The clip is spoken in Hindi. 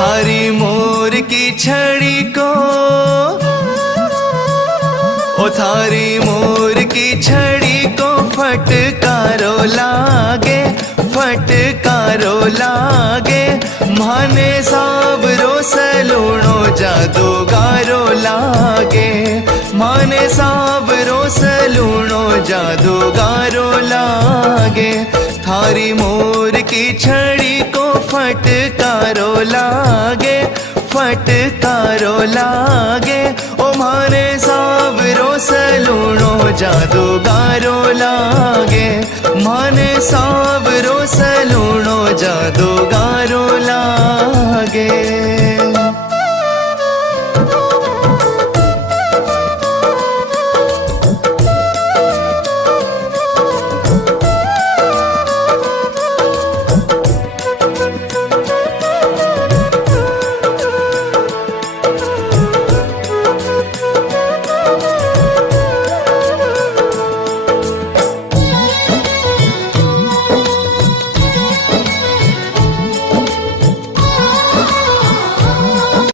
थारी मोर की छड़ी को, ओ थारी मोर की छड़ी को फटकारो लागे, फटकारो लागे। माने सावरो सलूणो जादूगारो लागे, माने सावरो सलूणो जादूगारो लागे। थारी मोर की छड़ी को फटकारो लागे, फटकारो लागे। ओ माने सावरो सलूणो जादूगारो लागे, माने सावरो सलूणो जादूगारो